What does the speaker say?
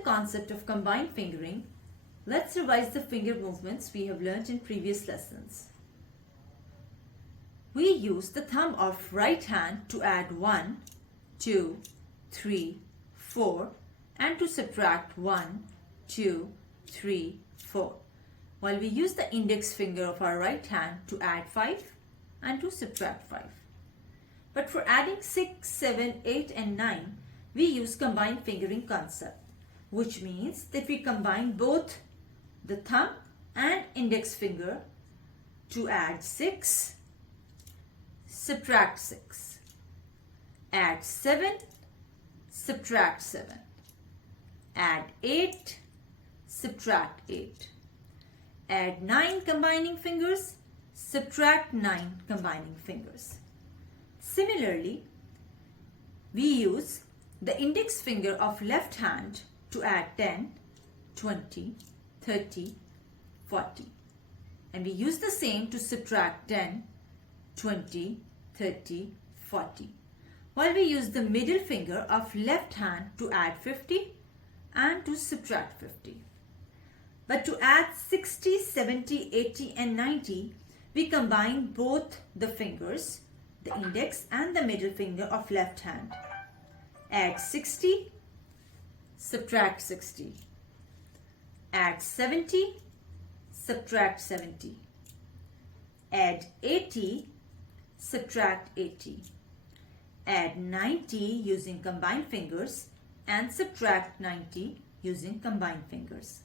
concept of combined fingering, let's revise the finger movements we have learned in previous lessons. We use the thumb of right hand to add 1, 2, 3, 4 and to subtract 1, 2, 3, 4. While we use the index finger of our right hand to add 5 and to subtract 5. But for adding 6, 7, 8 and 9, we use combined fingering concept, which means that we combine both the thumb and index finger to add 6, subtract 6, add 7, subtract 7, add 8, subtract 8, add 9 combining fingers, subtract 9 combining fingers. Similarly, we use the index finger of left hand to add 10, 20, 30, 40. And we use the same to subtract 10, 20, 30, 40. While we use the middle finger of left hand to add 50 and to subtract 50. But to add 60, 70, 80 and 90, we combine both the fingers, the index and the middle finger of left hand. Add 60, subtract 60. Add 70, subtract 70. Add 80, subtract 80. Add 90 using combined fingers and subtract 90 using combined fingers.